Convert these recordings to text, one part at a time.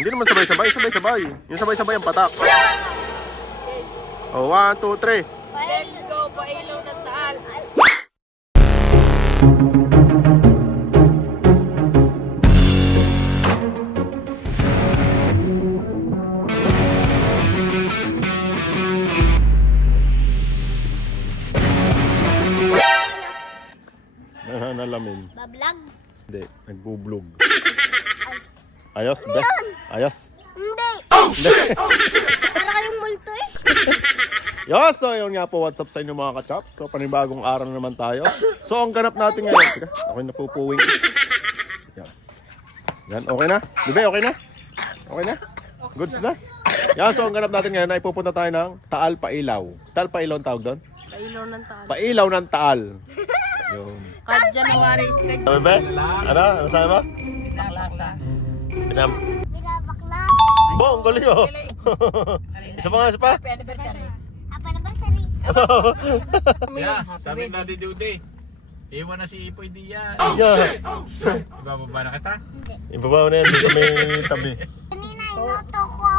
Hindi naman sabay-sabay, sabay-sabay. Yung sabay-sabay ang patak. Oh, 1, 2, 3. Let's go, pailaw ng Taal. Nalamin. Bablog? Hindi, nagbublog. Ayos, be? Ayos. Hindi. Hindi. Para kayong multo eh. Yo, so yun nga po, what's up sa inyo mga kachops? So panibagong araw na naman tayo. So ang ganap natin ngayon, teka, ako'y napupuwing. Yan. Yan, okay na? Diba, okay na? Okay na? Goods na? Yan, so ang ganap natin ngayon ay pupunta tayo ng Taal Pailaw. Taal Pailaw ang tawag doon? Pailaw ng Taal. Pailaw ng Taal. Yun. Kahit January. Sabi be? Ano? Ano sabi ba? Binaklasa. Binabakla. Bo, ang galing oh. Isa pa nga, isa pa. Happy anniversary. Yeah, sabi na di Dude. Iwan na si Ipoy diyan. Yeah. Ibababa na kita? Ibabaw na yan dito sa may tabi. Kanina inuto ko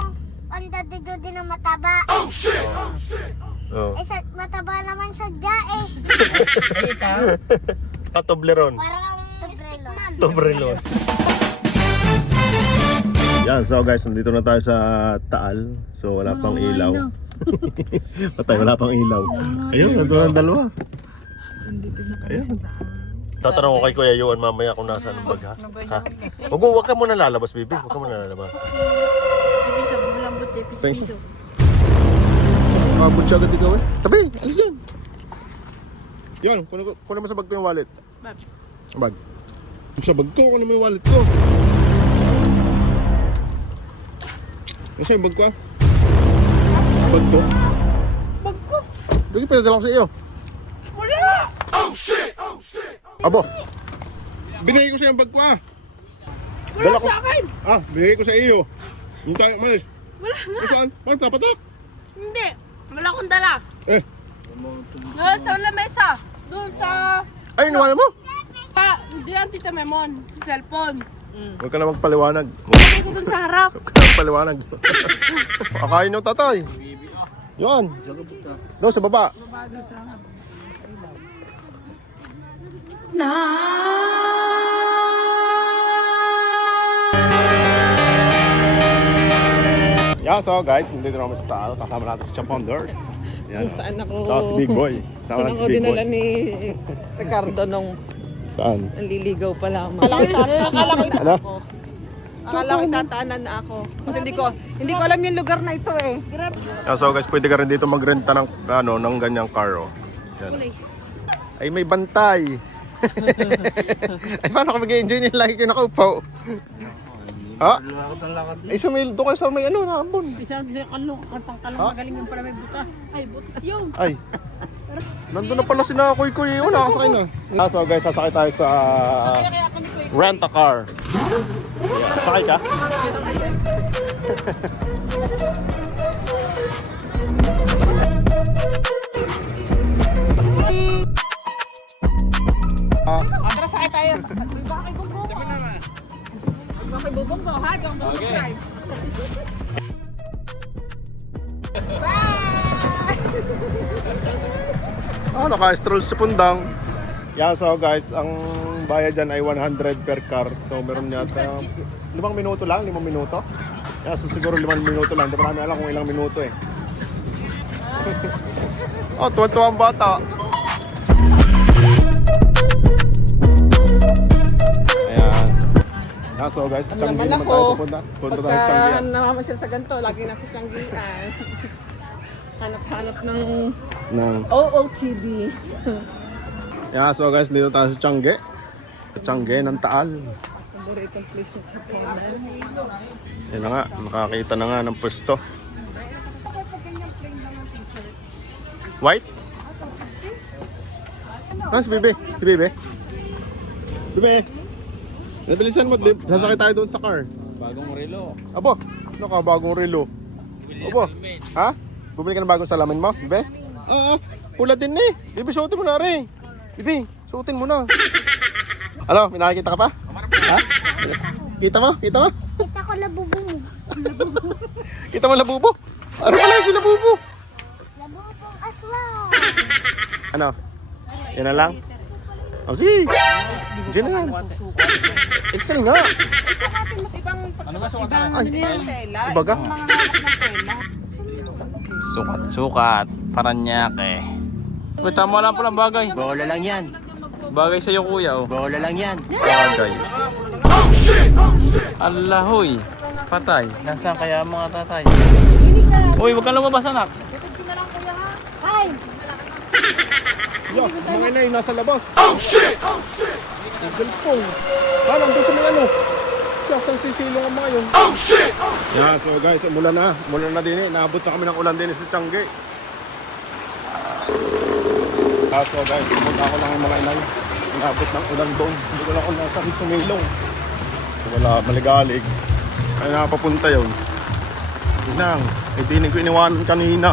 ang dadidudi ng mataba. Oh. Eh, mataba naman sadya eh. Toblerone. Parang Toblerone. Toblerone. Yan, so guys, nandito na tayo sa Taal. So wala pang ilaw. Patay, wala pang ilaw. Ayun, nandun ang dalawa. Ayun. Tatanong ko kay Kuya Yuan mamaya kung nasaan ang bag, ha? Ha? Huwag ka muna lalabas, baby. Huwag ka muna lalabas. Sige, sa bulambot eh. Thanks. Makabot siya agad ikaw eh. Tabi, alis yan. Yan, kunin mo sa bag ko yung wallet. Bag. Bag. Sa bag ko, kunin mo yung wallet ko. Nasa yung bag ko ah? Bag ko? Bag ko. Doon yung pinadala ko sa iyo. Wala. Abo, binigay ko sa yung bag ko ah. Wala sa akin. Ah, binigay ko sa iyo. Yung tayo, malis. Wala na. Saan? Paano papatak? Hindi. Wala akong dala. Eh, Doon sa lamesa. Doon sa... ay, nawalan mo? Hindi ang tita Memon. Sa cellphone. Huwag ka na magpaliwanag. Hindi ko doon sa harap. Huwag ka na magpaliwanag. Akain yung tatay. Yun. Doon sa baba. Yeah, so guys, nandito naman sa Taal. Kasama natin si Champonders. Yan. Saan ako? Saka si Big Boy. Kasama Saan natin si ako Big dinala Boy. ni Ricardo nung Saan? nanliligaw pa lamang. Akala ko Ano? Akala ko tataanan na ako. Kasi hindi ko alam yung lugar na ito eh. Yeah, so guys, pwede ka rin dito magrenta ng, ng ganyang car. Oh. Yan. Ay, may bantay. Ay, paano ka mag-enjoy nila? Lagi kayo nakaupo. Ha? Ay, doon kayo sa may naambon. Isang kalong, magaling yung pala may buta. Ay, butas yun. Ay. Nandun na pala si Nakoy Kuy. Nakasakay na. So guys, sasakay tayo sa rent a car. Sakay ka? Tara sakay tayo. Bakit bubong ko? Bakit bubong ko? Ha? Don't drive. Oh, naka-stroll sa pundang. Yeah, so guys, ang bayad dyan ay 100 per car. So meron yata 5 minuto lang, 5 minuto. Yeah, so siguro 5 minuto lang. Hindi pa namin alam kung ilang minuto eh. Oh, tuwan-tuwa ang bata. Ayan. Yeah, so guys, Changi naman naman ako. tayo pupunta. Punta tayo sa Changi. Pagka namamasyal sa ganito, lagi nasa Changian. Hanap-hanap ng OOTD. Yeah, so guys, dito tayo sa Changi. Changi ng Taal. Paboritong place ng Chaponan. Yan na nga, nakakita na nga ng pwesto. White? Ah, si Bebe. Si Bebe. Bebe. Nabilisan mo, Bebe. Sasakay tayo doon sa car. Bagong relo. Abo, bagong relo. Abo, ha? Bumili ka ng bagong salamin mo, Bebe? Pula din eh. Bebe, suotin mo na rin. Bebe, suotin mo na. Ano, may nakikita ka pa? Ha? Kita mo? Kita mo? Kita ko na bubong mo. Kita mo labubo? Ano pala yung si labubo? Labubong aswang. Ano? Yan na lang? Oh, sige. Diyan na yan. Excel nga. Ano ba sukat Ibang Ay. ano yan, tela. Ibaga. Ibang mga hawak ng tela. Sukat. Paranaque. Wait, tama lang po lang bagay. Bola lang yan. Bagay sa'yo kuya oh. Bola lang yan. Bagay. Alahoy. Patay. Nasaan kaya ang mga tatay? Uy, wag kang lumabas anak. Ito na lang kuya ha. Ay, Yeah, mga inay nasa labas. Oh shit! Ang galpong. Nandun sa mga ano. Siya sa sisilong ang mga yun. Oh shit! Yeah, so guys, umulan na. Umulan na din eh. Naabot na kami ng ulan din sa Tiangge. So guys, pumunta ako lang ng mga inay. Naabot ng ulan doon. Hindi ko lang ako nasakit sumilong. Wala, maligalig. Kaya napapunta yun. Ginang, hindi ko iniwanan kanina.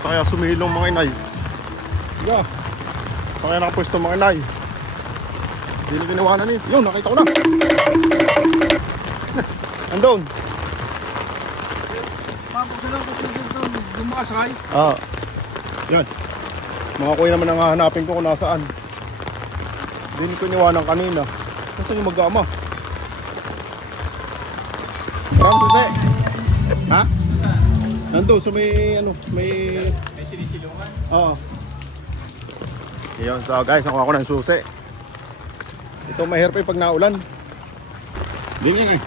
Kaya sumilong mga inay. Yeah. Saan kaya nakapwesto mga inay? Hindi na ginawanan eh. Yun, nakita ko na. Andun. Dumakasakay? Yan. Mga kuya naman ang hahanapin ko kung nasaan. Hindi ko iniwanan kanina. Nasaan yung mag-ama? Ram, Jose. Ha? Nandun, so may ano, may sinisilungan. Oo. Yun, so guys, nakuha ko ng susi. Ito mahirap eh pag naulan. Ganyan eh.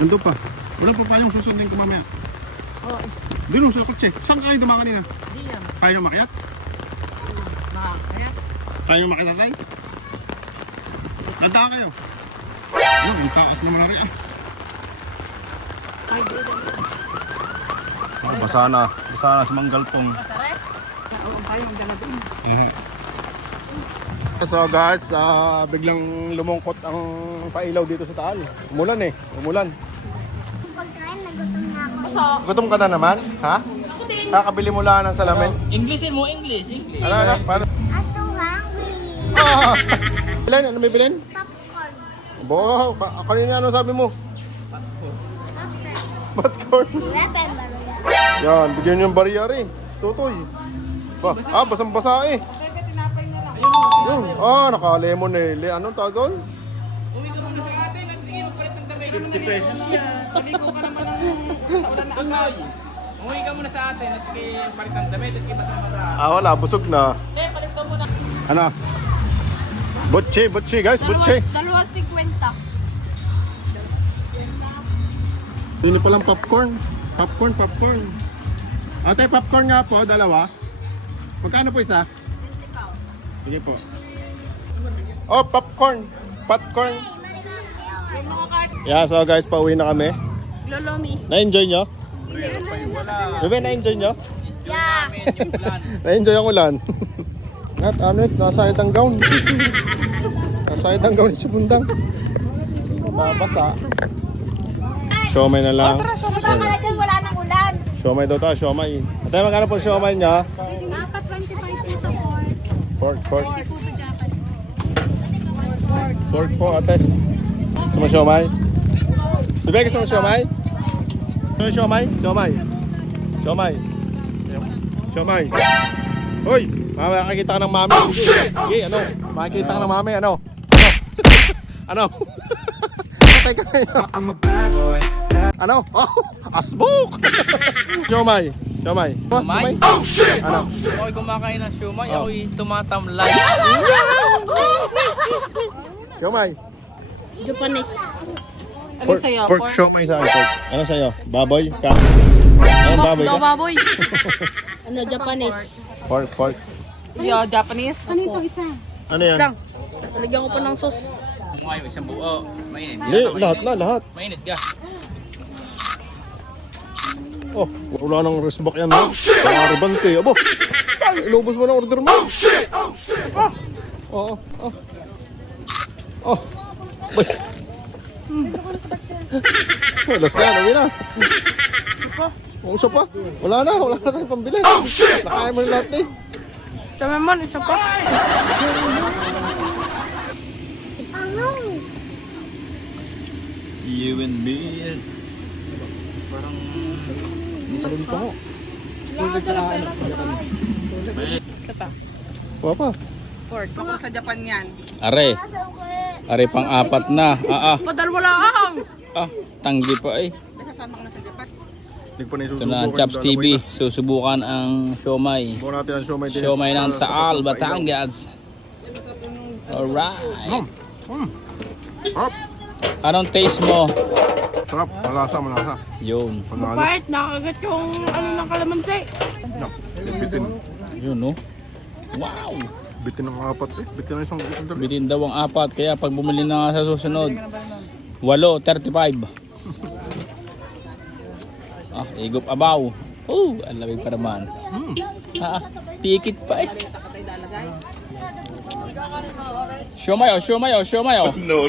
Nandun pa. Wala pa pa yung susundin ko mamaya. Oo. Dino sa kotse. Saan kayo dumaan kanina? Hindi yan. Kaya makiat? Makakaya. Kaya makitatay? Nanda kayo. Ano, yung taas naman na rin ah. Ay, di yan. Basa na sa manggalpong. Ang payong dala doon. So guys, biglang lumungkot ang pailaw dito sa Taal. Umulan eh, umulan. pagkain, nagutom na ako. Gutom ka na naman, ha? Kakabili mo lang ng salamin. Englishin mo, English. Ano? Paano? I'm so hungry. Ah! Bilhin, ano may bilhin? Popcorn. Wow, kanina ano sabi mo? Popcorn. Weapon ba? Yan, bigyan niyo yung bariyar eh. Tutoy. Basang-basa eh. Bebe, tinapay na lang. Yun, naka-lemon eh. Anong tawag doon? Uwi ka muna sa atin at tingin mo palit ng damit. 50 pesos yan. Paligo ka naman ng sa ulan na agaw. Umuwi ka muna sa atin at palit ng damit at ibasama sa Wala, busog na. palit ka muna. Ano? Butchi guys, butchi. Dalawa 50. Ini palang popcorn. Popcorn. Ate, popcorn nga po, dalawa. Magkano po isa? 20 Sige po. Oh, popcorn. Yeah, so guys, pauwi na kami. Lolomi. Na-enjoy nyo? Bebe, na-enjoy nyo? Yeah. Na-enjoy ang ulan. At ano, nasa itang gown. Nasa itang gown si Bundang. Babasa. Siomay na lang. Tama na dyan, wala nang ulan. Siomay daw tayo, siomay. Ate, magkano po siomay niya? Dapat 25 po sa pork. Pork. Po sa Japanese. Pork po, ate. Gusto mo siomay? Bebe, gusto mo siomay? Gusto mo siomay? Siomay. Hoy, makikita ka ng mami. Sige, ano? Makikita ka ng mami, ano? Ano? Patay ka kayo. Ano? Oh, asbuk! Siomay. Ano? Ako'y kumakain ng siomay, ako'y tumatamlay. Siomay. Japanese. Ano sa'yo? Pork siomay sa akin. Ano sa'yo? Baboy? Ka? Anong baboy ka? baboy. Ano, Japanese? Pork. Yo, Japanese. Ano ito isa? Ano yan? Lang. Nalagyan ko pa ng sauce. Kung ayaw isang buo, mainit. Hindi, lahat. Mainit ka. Oh, wala nang resback yan ha. Mga ribans eh. Abo, ilubos mo na order mo. Oo. Bay. Last na, uwi na. Usap pa. Wala na tayong pambili. Nakain mo na lahat eh. Tama man, isa pa. Ano? Papa. Baka sa Japan yan. Are. Are pang apat na. Padalwa lang! Tanggi pa eh. Nasasama ka na sa Japan. Hindi pa na Ito na, Chops TV. Susubukan ang siomay. Subukan natin ang siomay din. Siomay ng Taal, Batangas. Alright. Sarap. Anong taste mo? Sarap. Malasa. Yun. Panalo. Kahit nakagat yung ano ng kalamansi. Bitin. Yun, no? Wow. Bitin ng apat eh. Bitin na isang bitin. Bitin daw ang apat. Kaya pag bumili na nga sa susunod, 8.35. Igop abaw. Ang lamig pa naman. Pikit pa eh. Siomay. No.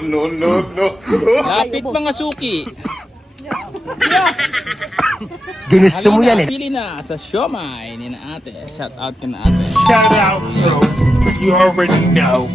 Lapit mga suki. Ginusto mo yan eh. Pili na sa siomay ni na ate. Shout out ka na ate. Shout out, so you already know.